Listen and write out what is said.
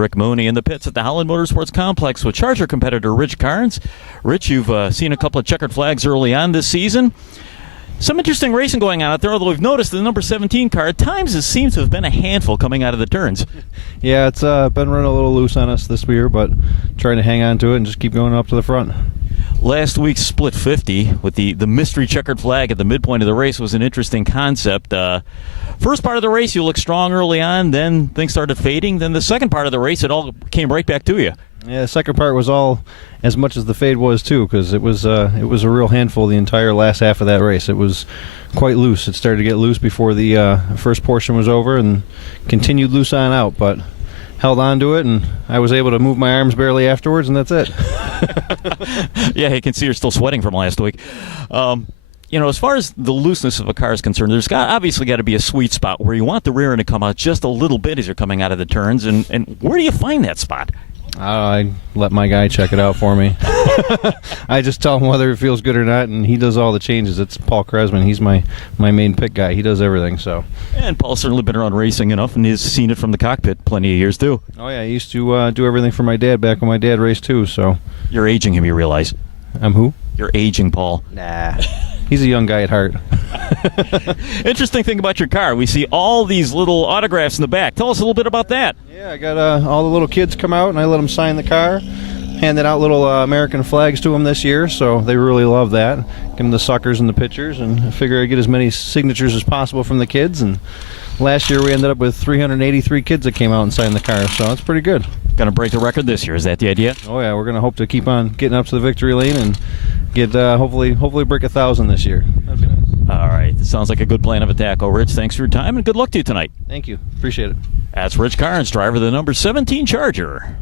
Rick Mooney in the pits at the Holland Motorsports Complex with Charger competitor Rich Carnes. Rich, you've seen a couple of checkered flags early on this season. Some interesting racing going on out there, although we've noticed the number 17 car at times it seems to have been a handful coming out of the turns. Yeah, it's been running a little loose on us this year, but trying to hang on to it and just keep going up to the front. Last week's split 50 with the mystery checkered flag at the midpoint of the race was an interesting concept. First part of the race, you looked strong early on, then things started fading. Then the second part of the race, it all came right back to you. Yeah, the second part was all as much as the fade was too, because it was a real handful the entire last half of that race. It was quite loose. It started to get loose before the first portion was over and continued loose on out, but held on to it, and I was able to move my arms barely afterwards, and that's it. Yeah, you can see you're still sweating from last week. As far as the looseness of a car is concerned, there's obviously got to be a sweet spot where you want the rear end to come out just a little bit as you're coming out of the turns, and where do you find that spot? I let my guy check it out for me. I just tell him whether it feels good or not, and he does all the changes. It's Paul Kresman. He's my main pit guy. He does everything. So. And Paul's certainly been around racing enough, and he's seen it from the cockpit plenty of years, too. Oh, yeah. He used to do everything for my dad back when my dad raced, too. So. You're aging him, you realize. I'm who? You're aging, Paul. Nah. He's a young guy at heart. Interesting thing about your car, we see all these little autographs in the back. Tell us a little bit about that. Yeah, I got all the little kids come out, and I let them sign the car. Handed out little American flags to them this year, so they really love that. Give them the suckers and the pictures, and I figure I get as many signatures as possible from the kids. And last year we ended up with 383 kids that came out and signed the car, so that's pretty good. Going to break the record this year, is that the idea? Oh yeah, we're going to hope to keep on getting up to the victory lane and get hopefully break 1,000 this year. That'd be nice. All right, this sounds like a good plan of attack. Oh, Rich, thanks for your time and good luck to you tonight. Thank you. Appreciate it. That's Rich Carnes, driver of the number 17 Charger.